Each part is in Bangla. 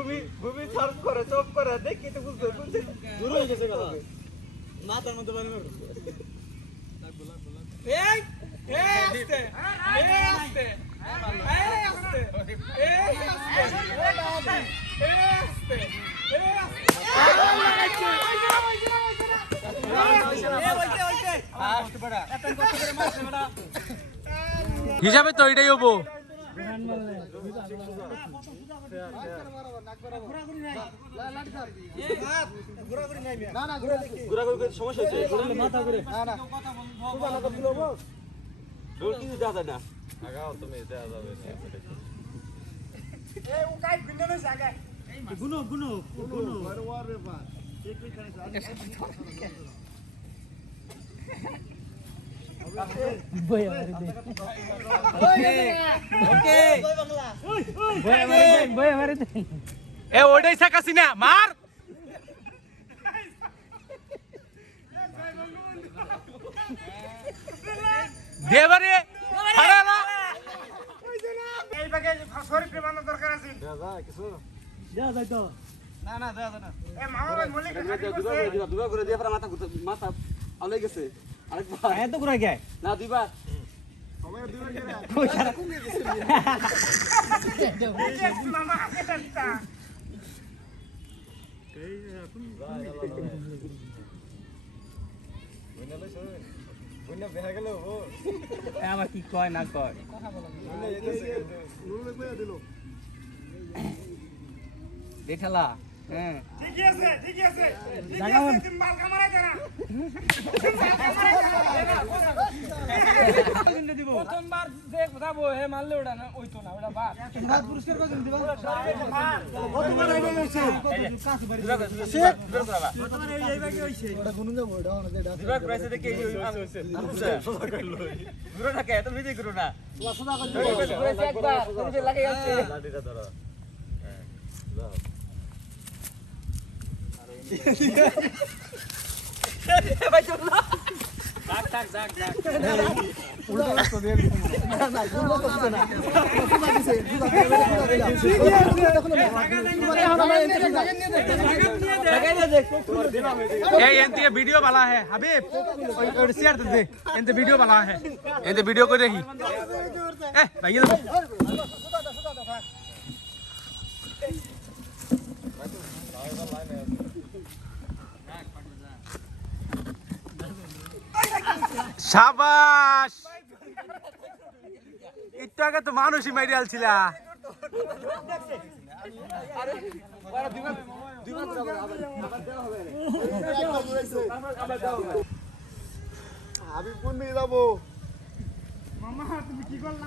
ভূমি ভূমি সার্চ করে চপ করে দেখি তো বুঝতে বুঝতে দূর হয়ে গেছে কথা মাথার মধ্যে পানি মারো এই এই আস্তে এই আস্তে এই আস্তে এই আস্তে এই আস্তে এই আস্তে হিসাবে তো এটাই হব সমস্যা হচ্ছে মাথা ঘুরে রোল কিছু দেওয়া যায় না গুনো গুনো গুনো এ ওইটাই শেখাছি না মার! দেবারে না না না। এ মামা ভাই দিয়ে মাথা ঘুরতে মাথা আলে গেছে। আরেকবার। এত ঘুরা গে না দুইবার। মামা হাতে টানতা আমার কি কয় না কয়? দেখালা হ্যাঁ ঠিকই আছে ঠিকই আছে ঠিকই আছে তুমি মাল কামারে জানা প্রথমবার যে যাব হে মারলে ওটা না ওই তো না ওটা বাদ পুরস্কার কজন দিবা? দেখে এই থাকে না। একবার। ঘুরেছে লাগে যাচ্ছে। भाई चल ना है वीडियो वाला है। हबीब और वीडियो वाला है। वीडियो भाई শাবাশ একটু আগে তো মানুষই মাইরে আলছিলা। আমি কোন দিকে যাব? মামা তুমি কি করলা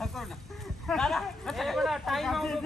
তুমি আমারে কি করলা তুমি হরা টাইম তুই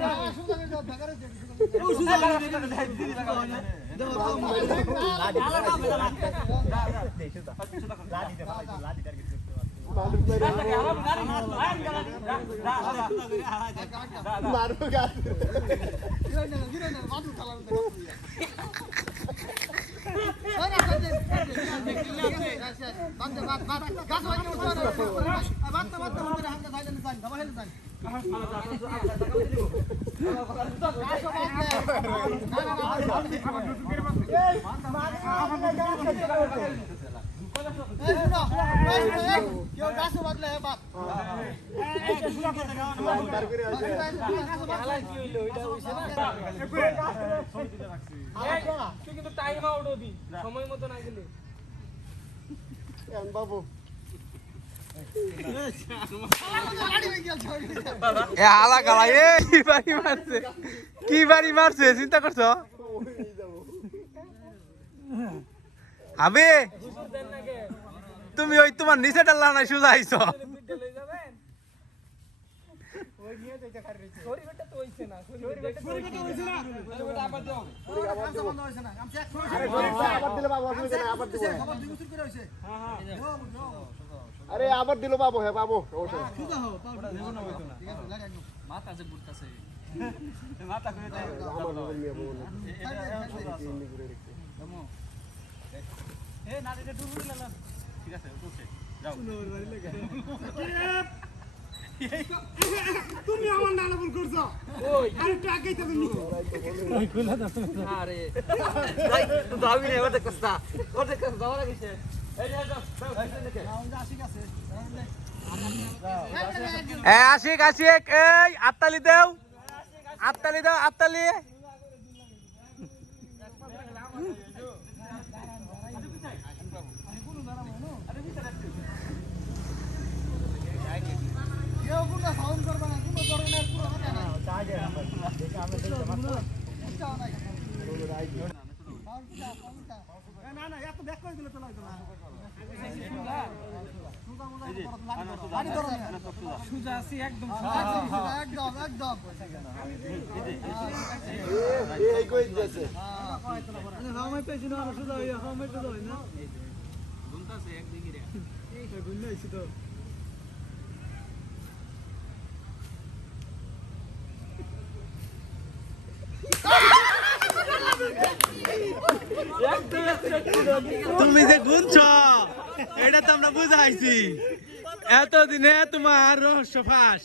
কিন্তু টাইম আউট হবি সময় মতো না গেলে। বাবু। এ হালা গালা এ কি বাড়ি মারছে? কি বাড়ি মারছে? চিন্তা করছ? আবে তুমি ওই তোমার নিচে ডাল্লা নাই সোজা আইছো। আবার আরে আবার দিলে বাবু। অসুবিধা নেই আবার দিব আরে আবার দিল বাবু হ্যাঁ নেই। মাথা যে ঘুরতাছে মাথা না এ না এটা ডুবুর না ঠিক আছে যাও তুমি আমার নানা ভুল করছ। ওই। আরে টাকাই তো তুমি। আরে ভাই তুই যাবি না ওটা যে যাও এ আশিক আশিক এই আত্তালি দেও। আত্তালি দেও আত্তালি না না এত ব্যাক করে দিলে তো লাগতো না সুজা আছি একদম এ এই কই দিয়েছে তুমি যে গুনছ এটা তো আমরা বুঝাইছি। এতদিনে তোমার রহস্য ফাঁস।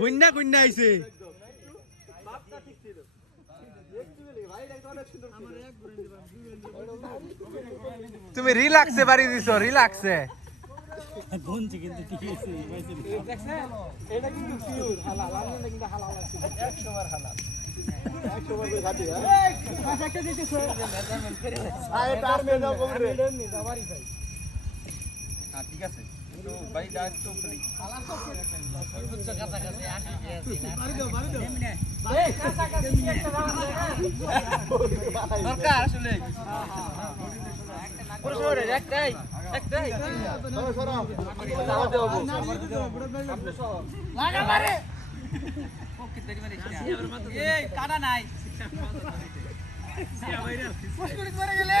গুন্না গুন্না আইছে তুমি রিল্যাক্সে বাড়ি দিছো রিল্যাক্সে। এটা কিন্তু পিওর হালাল আনন্দটা কিন্তু হালাল আছে 100 বার হালাল একশো বার করে খাটি হ্যাঁ হ্যাঁ ঠিক আছে। একটু কাছাকাছি একটা দরকার আসলে একটাই একটাই লাগা মারে কাটা নাই কেমনে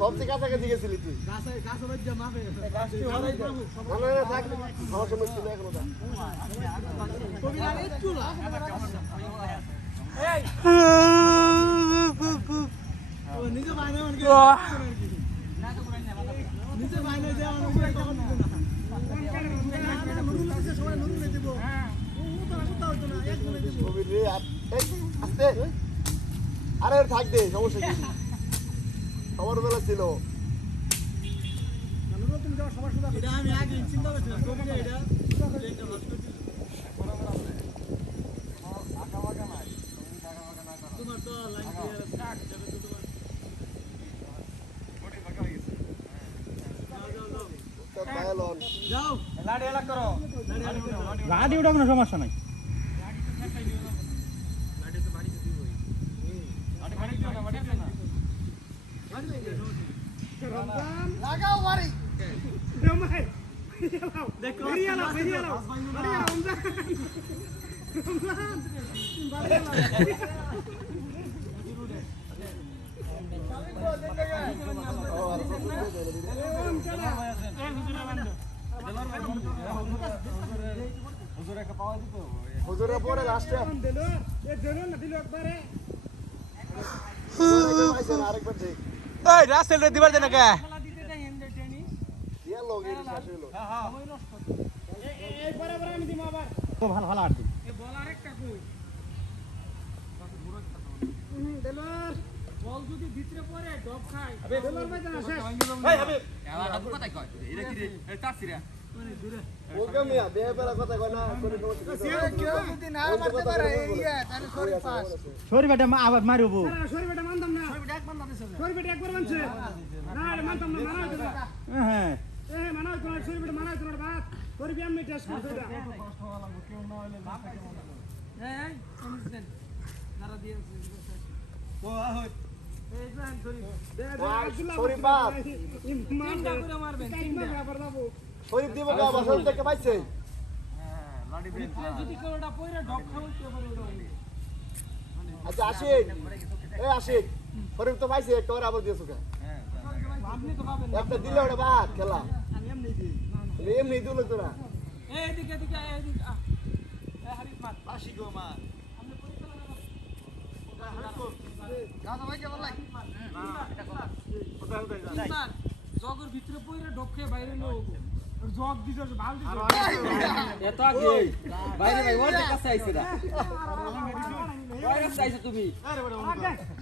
সবচেয়ে কাছাকাছি গেছিলি তুই আমার সমস্যা নেই এখনও নিজে অনেকে নিজে না সবাই নুরুলে দিব আর থাক সমস্যা কি আমার বেলা ছিল নুরুল তুমি যাও সবার সুদা এটা আমি আগে চিন্তা করছিলাম কবি এটা এটা লস করছি তোমার তো লাইন ক্লিয়ার আছে যাবে তো তোমার তোর পায়লন যাও লাড়ি এলা করো গাড়ি উঠা কোনো সমস্যা নাই লাগাও বাড়ি দেখো বেরিয়ে লাও বেরিয়ে লাও বেরিয়ে লাও রমজান হুজুরের পরে লাস্টে দিল এ দিল দিবার দেনা কে খেলা দিতে যাই এন্ড টেনি দিয়া লগের শেষ হইল এই পরে পরে আমি দিমু আবার ভালো ভালো আর বল সরি বেটা আবার মারবো শরীর বেটা মানতাম না শরীর বেটা একবার মানছে না মানতাম না না হ্যাঁ। এ ব্যাপার যাব শরীর দিব। বাসন থেকে পাইছে। খাওয়াইতে পারে আচ্ছা আশিক এই আশিক শরীর তো পাইছে একটা আবার দিয়েছ একটা দিলে ওটা বাদ খেলা। দিই দিল তোরা এই এদিকে এদিকে এদিকে হাবিব মার বাসি গো মা তিনবার জগের ভিতরে পয়রা ডক খেয়ে বাইরে লোক জগ দিছস ভালো দিছস এত আগে বাইরে ভাই ওর কাছে আইছে ওর কাছে আইছে তুমি আইছিলাম কাছাকাছি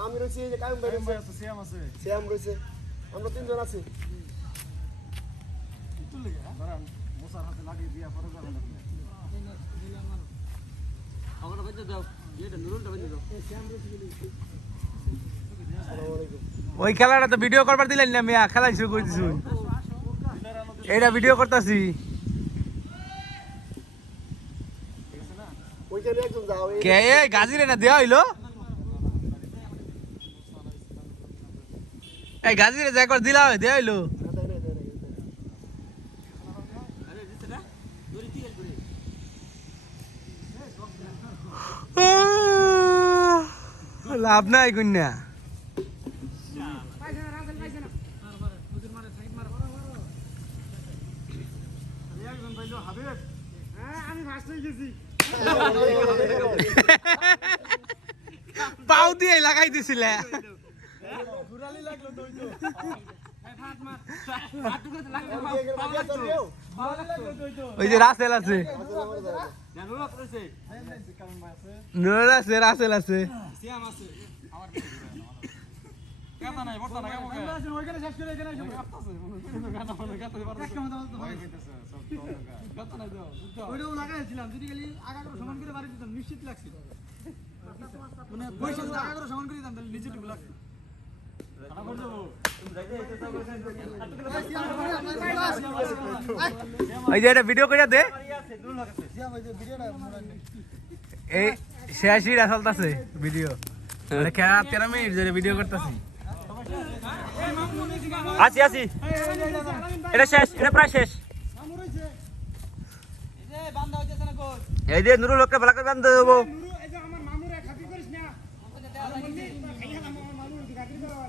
আমি রয়েছি যে কায়ম ভাই রয়েছে শ্যাম আছি এটা ওই খেলাটা তো ভিডিও করবার দিলেন না মিয়া খেলা শুরু করে এইটা ভিডিও করতেছি ওইখানে একজন যাও এই কে? গাজিরে না দেওয়া হইল? এই গাজিরে যা একবার দিলা হয় দেওয়া হইল? লাভ নাই কন্যা। হ্যাঁ আমি হয়ে গেছি। পাও দিয়ে লাগাই দিছিলে। ওই যে রাসেল আছে। ভাই আছে। রাসেল আছে। কথা নাই বর্তা না কেমন আমরা আছি ওইখানে শেষ করে এখানে আসব গাতা মানে গাতা পারতো একটা কথা বলতে ভয় কইতেছে সব গাতা নাই দাও ওইটাও লাগাইছিলাম যদি খালি আগা করে সমান করে বাড়ি দিতাম নিশ্চিত লাগছিল। মানে পয়সা যদি আগা করে সমান করে দিতাম তাহলে নিচে লাগতো খারাপ করে দেবো ওই যে এটা ভিডিও করে দে। এই শেষই রাসেল আছে ভিডিও আরে খেলা তেরো মিনিট ধরে ভিডিও করতেছি। আছি আছি এটা শেষ এটা প্রায় শেষ। এই যে নুরুল লোককে ভালো করে বান্ধ দেবো। নুরু এই যে আমার মামুরে খাতি করিস না খাইয়া না আমার মামুর খাতি কর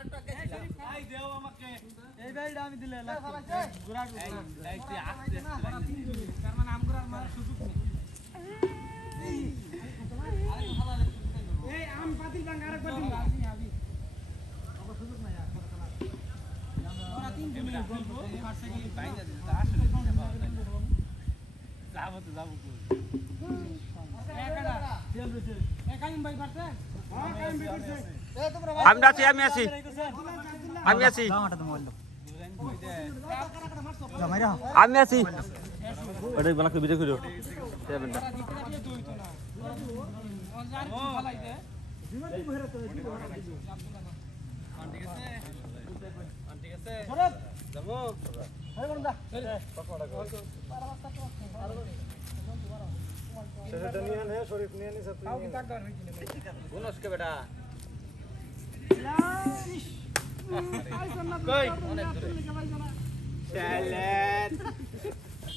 আমি দিলে তার মানে আমগুর আর সুযোগ নেই। এই আম পাতিল ভাঙা আরেকবার দিন সুযোগ নাই আর ওরা তিন জন বলব পারছে কি বাইন্দা দিতে তা আসলে যাব তো যাব একাডা তেল বেচে। একাইম ভাই পারছে? কাইম ভাই করছে আমি আছি আমি আছি। আমি আছি। আমি আছি। ওটা বালাকে ভিডিও করো বেটা কই? অনেক দূরে। Chalet!